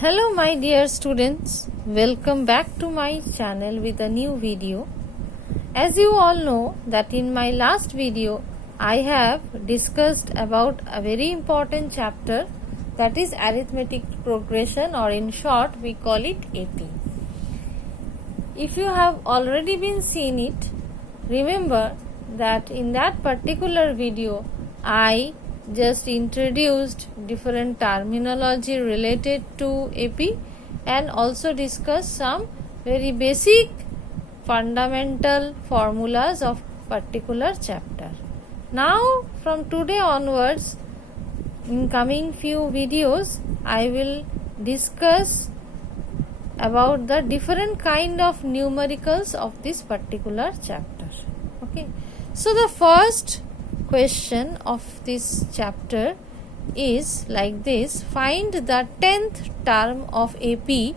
Hello my dear students, welcome back to my channel with a new video. As you all know that in my last video I have discussed about a very important chapter, that is arithmetic progression, or in short we call it AP. If you have already been seen it, remember that in that particular video I just introduced different terminology related to AP and also discussed some very basic fundamental formulas of particular chapter. Now from today onwards, in coming few videos I will discuss about the different kind of numericals of this particular chapter. Okay, so the first question of this chapter is like this: find the 10th term of AP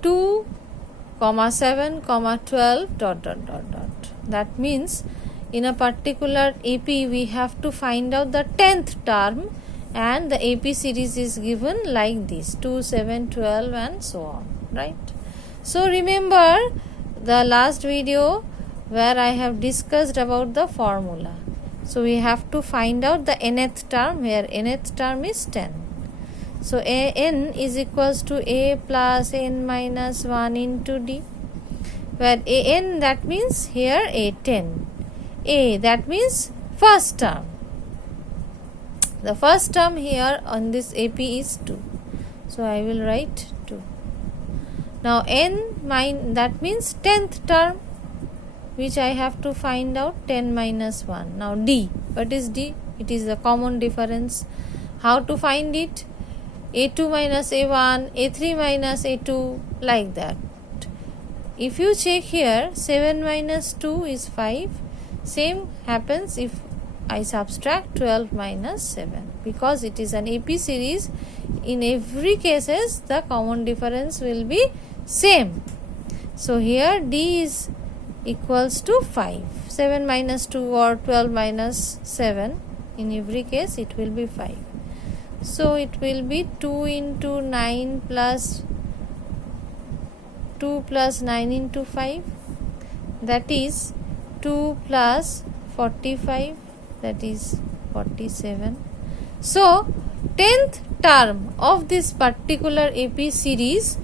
2, 7, 12 ... That means in a particular AP we have to find out the 10th term, and the AP series is given like this: 2, 7, 12 and so on, right? So remember the last video where I have discussed about the formula. So we have to find out the nth term, where nth term is 10. So n is equals to a plus n minus 1 into d, where an, that means here a10. A, that means first term. The first term here on this AP is 2. So I will write 2. Now n, that means 10th term, which I have to find out, 10 minus 1. Now d, what is d? It is the common difference. How to find it? a2 minus a1, a3 minus a2, like that. If you check here, 7 minus 2 is 5. Same happens if I subtract 12 minus 7. Because it is an AP series, in every cases the common difference will be same. So here d is equals to 5. 7 minus 2 or 12 minus 7, in every case it will be 5. So it will be 2 into 9 plus 2 plus 9 into 5, that is 2 plus 45, that is 47. So 10th term of this particular AP series,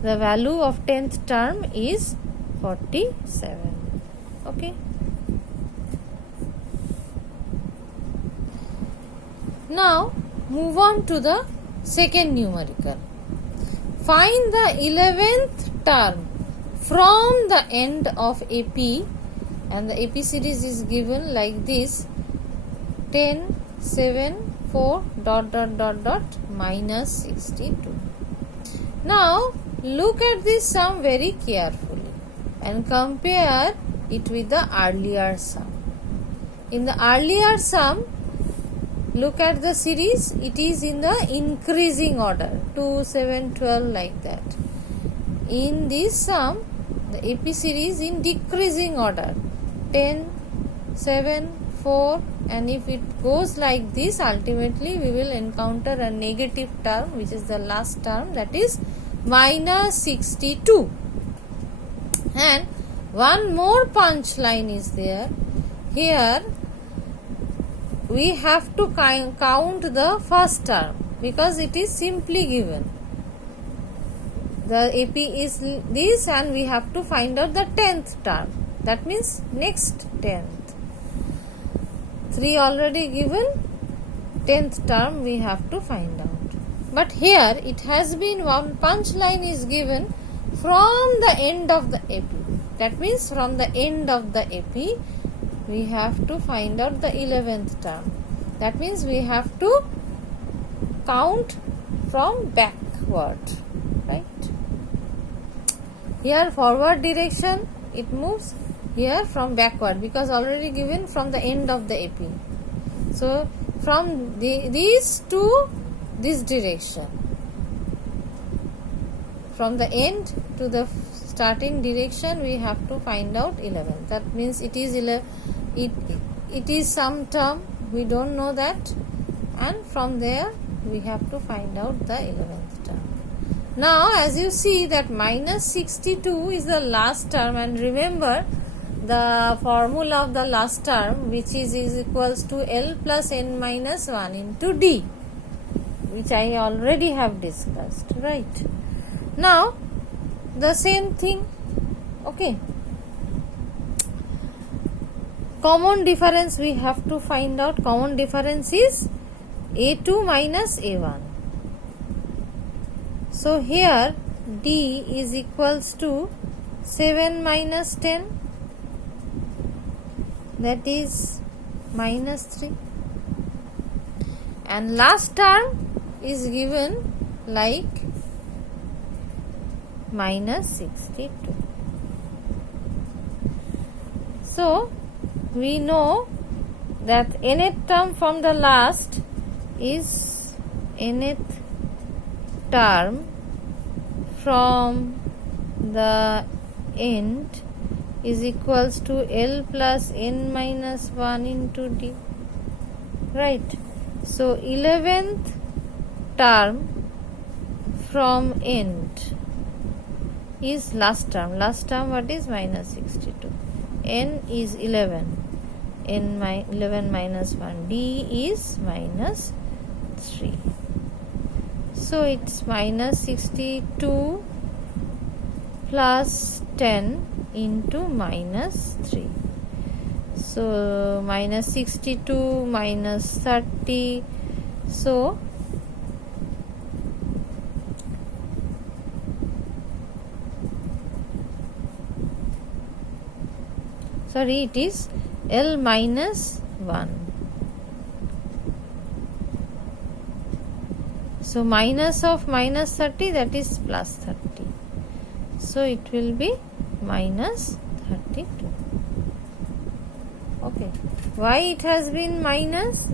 the value of 10th term is 47. Okay. Now move on to the second numerical. Find the 11th term from the end of AP, and the AP series is given like this: 10, 7, 4 ... minus 62. Now look at this sum very carefully and compare it with the earlier sum. In the earlier sum, look at the series, it is in the increasing order, 2, 7, 12, like that. In this sum, the AP series in decreasing order, 10, 7, 4, and if it goes like this, ultimately we will encounter a negative term, which is the last term, that is minus 62. And one more punch line is there. Here we have to count the first term because it is simply given. The AP is this, and we have to find out the 10th term. That means next 10th. 3 already given, 10th term we have to find out. But here it has been one punch line is given from the end of the AP. That means from the end of the AP we have to find out the 11th term. That means we have to count from backward, right? Here forward direction it moves, here from backward, because already given from the end of the AP. So from these to this direction, from the end to the starting direction, we have to find out 11. That means it is it is some term, we don't know that, and from there we have to find out the 11th term. Now as you see that minus 62 is the last term, and remember the formula of the last term, which is equals to L plus n minus 1 into D, which I already have discussed, right? Now the same thing, okay. Common difference we have to find out. Common difference is A2 minus A1. So here D is equals to 7 minus 10, that is minus 3, and last term is given like minus 62. So we know that nth term from the last is nth term from the end is equals to L plus n minus 1 into D, right? So 11th term from end is last term. Last term what is minus 62. N is 11. N 11 minus 1. D is minus 3. So it's minus 62 plus 10 into minus 3. So minus 62 minus 30. So sorry, it is L minus 1. So minus of minus 30, that is plus 30. So it will be minus 32. Okay. Why it has been minus?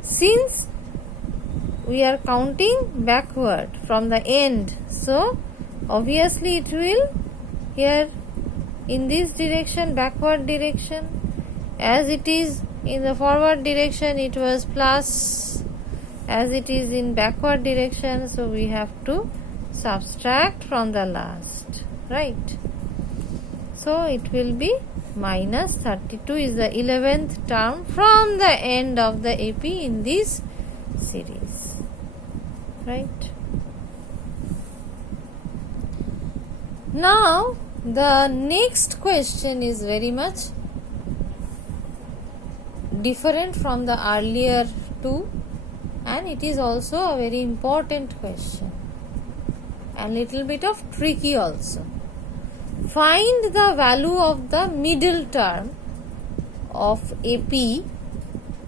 Since we are counting backward from the end, so obviously it will here in this direction, backward direction, as it is in the forward direction it was plus, as it is in backward direction, so we have to subtract from the last, right? So it will be minus 32 is the 11th term from the end of the AP in this series, right? Now the next question is very much different from the earlier two, and it is also a very important question and little bit of tricky also. Find the value of the middle term of AP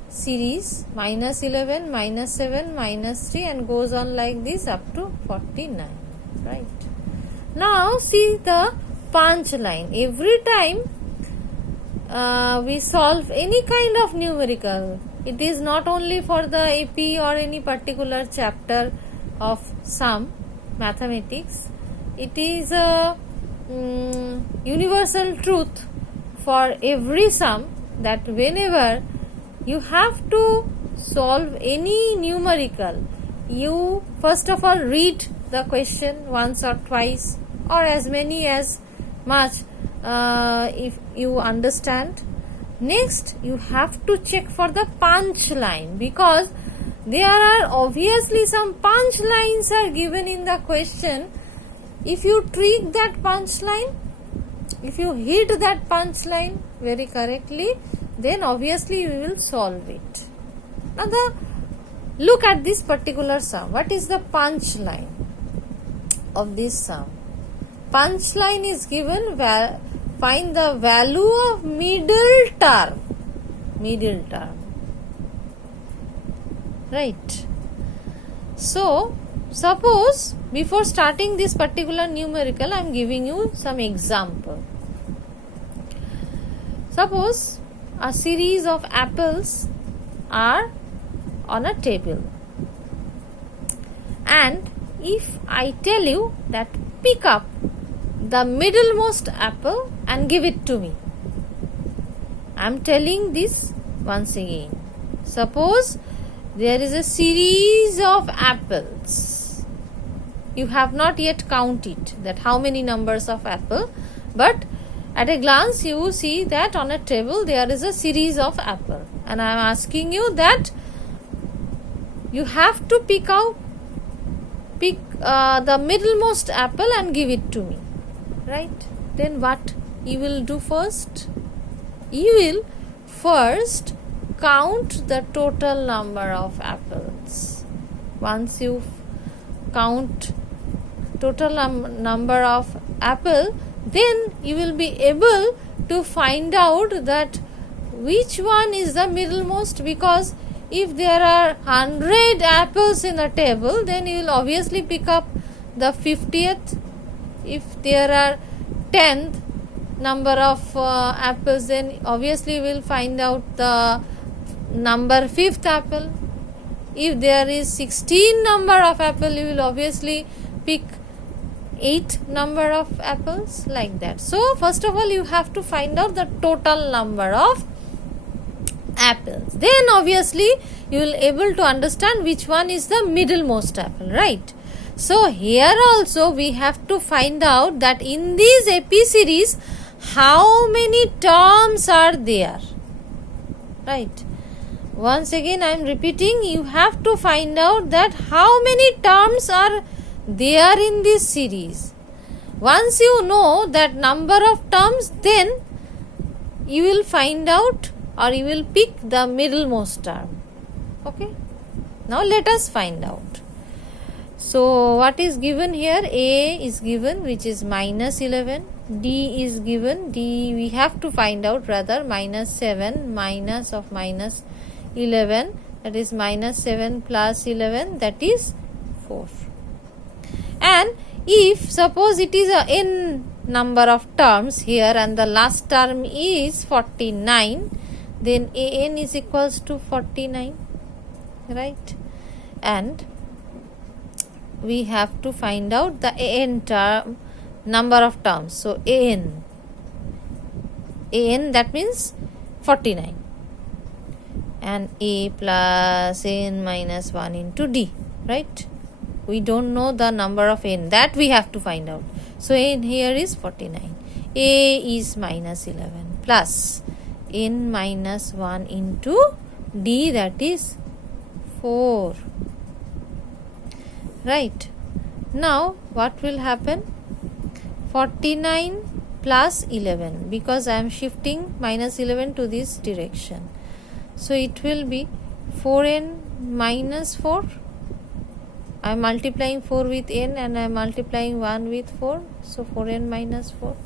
series minus 11, minus 7, minus 3, and goes on like this up to 49, right? Now see the punch line. Every time we solve any kind of numerical, it is not only for the AP or any particular chapter of sum mathematics, it is a universal truth for every sum that whenever you have to solve any numerical, you first of all read the question once or twice or as many as much if you understand. Next you have to check for the punch line, because there are obviously some punch lines are given in the question. If you trick that punch line, if you hit that punch line very correctly, then obviously you will solve it. Now look at this particular sum. What is the punch line of this sum? Punch line is given, find the value of middle term, right? So suppose before starting this particular numerical, I am giving you some example. Suppose a series of apples are on a table, and if I tell you that pick up the middlemost apple and give it to me, I am telling this once again. Suppose there is a series of apples. You have not yet counted that how many numbers of apple, but at a glance you see that on a table there is a series of apple, and I am asking you that you have to pick the middlemost apple and give it to me, right? Then what you will do first? You will first count the total number of apples. Once you count total number of apple, then you will be able to find out that which one is the middlemost, because if there are 100 apples in a table, then you will obviously pick up the 50th. If there are 10th number of apples, then obviously you will find out the number 5th apple. If there is 16 number of apple, you will obviously pick 8 number of apples, like that. So first of all you have to find out the total number of apples. Then obviously you will able to understand which one is the middlemost apple, right? So here also we have to find out that in this AP series how many terms are there, right? Once again I am repeating, you have to find out that how many terms are there in this series. Once you know that number of terms, then you will find out, or you will pick the middlemost term. Okay, now let us find out. So what is given here? A is given, which is minus 11. D is given, D we have to find out, rather, minus 7 minus of minus 11, that is minus 7 plus 11, that is 4. And if suppose it is a n number of terms here and the last term is 49, then an is equals to 49, right? And we have to find out the an term number of terms. So an that means 49, and a plus n minus 1 into d, right? We don't know the number of n, that we have to find out. So n here is 49. A is minus 11 plus n minus 1 into d, that is 4. Right. Now what will happen? 49 plus 11, because I am shifting minus 11 to this direction. So it will be 4n minus 4. I am multiplying 4 with n and I am multiplying 1 with 4. So 4n minus 4.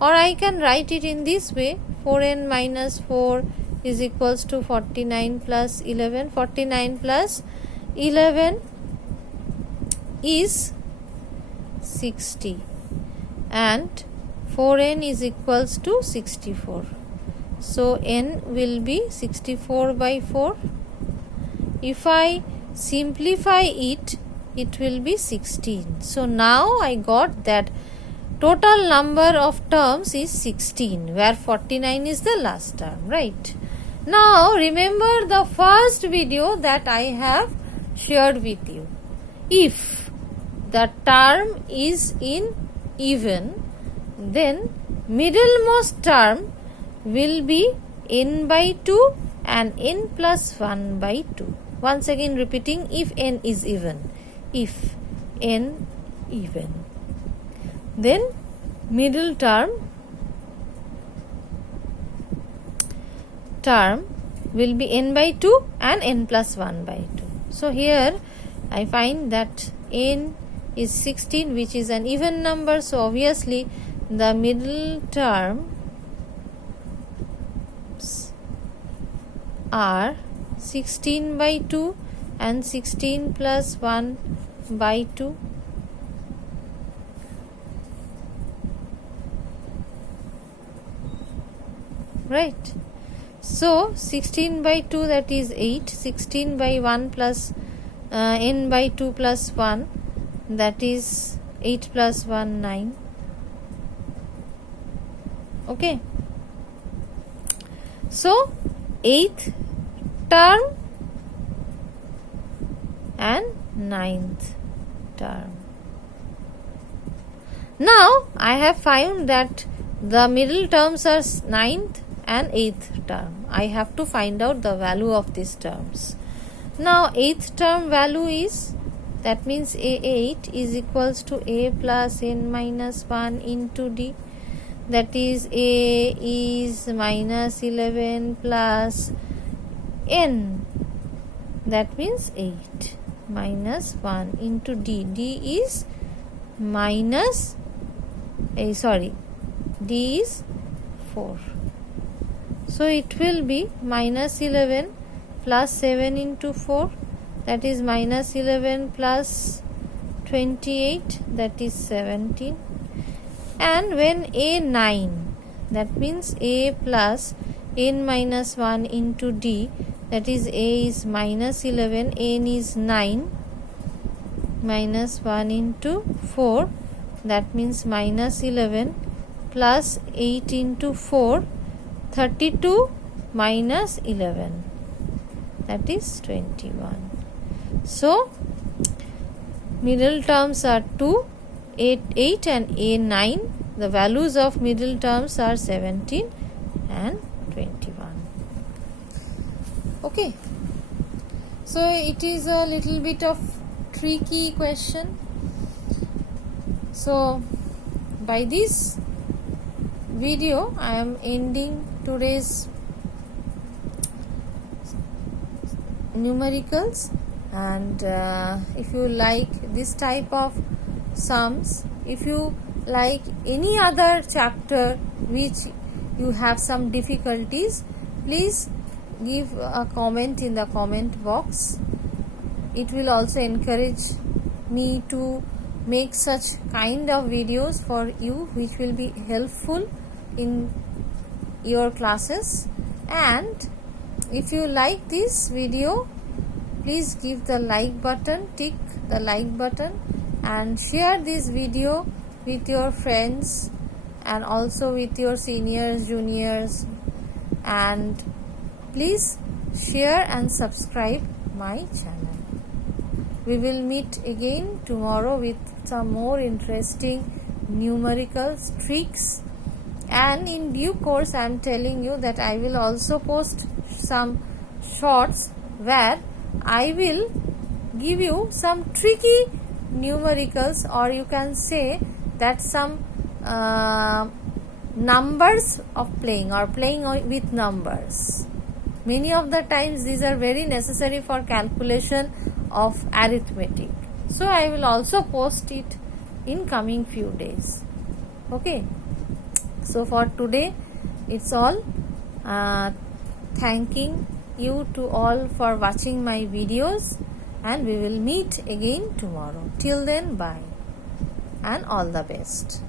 Or I can write it in this way. 4n minus 4 is equals to 49 plus 11. 49 plus 11 is 60. And 4n is equals to 64. So n will be 64 by 4. If I simplify it, it will be 16. So now I got that total number of terms is 16, where 49 is the last term, right? Now remember the first video that I have shared with you. If the term is in even, then middlemost term will be n by 2 and n plus 1 by 2. Once again repeating, if n is even. If n even, then middle term will be n by 2 and n plus 1 by 2. So here I find that n is 16, which is an even number. So obviously the middle term are 16 by 2 and 16 plus 1 by 2. Right. So 16 by 2, that is 8. 16 by 1 plus n by 2 plus 1, that is 8 plus 1, 9. Okay. So 8th term and 9th term. Now I have found that the middle terms are 9th and 8th term. I have to find out the value of these terms. Now 8th term value is, that means A8 is equals to A plus n minus 1 into D. That is A is minus 11 plus n. That means 8 minus 1 into D. D is minus D is 4. So it will be minus 11 plus 7 into 4, that is minus 11 plus 28, that is 17. And when A9, that means A plus n minus 1 into D, that is A is minus 11, n is 9, minus 1 into 4, that means minus 11 plus 8 into 4, 32 minus 11, that is 21. So middle terms are 2, 8 and A9. The values of middle terms are 17 and 21. Okay, so it is a little bit of tricky question. So by this video I am ending today's numericals, and if you like this type of sums, if you like any other chapter which you have some difficulties, please give a comment in the comment box. It will also encourage me to make such kind of videos for you which will be helpful in your classes. And if you like this video, please give the like button, tick the like button, and share this video with your friends and also with your seniors, juniors, and please share and subscribe my channel. We will meet again tomorrow with some more interesting numericals, tricks, and in due course I am telling you that I will also post some shorts where I will give you some tricky numericals, or you can say that some numbers of playing, or playing with numbers. Many of the times these are very necessary for calculation of arithmetic. So I will also post it in coming few days. Okay, so for today it's all. Thanking you to all for watching my videos, and we will meet again tomorrow. Till then, bye and all the best.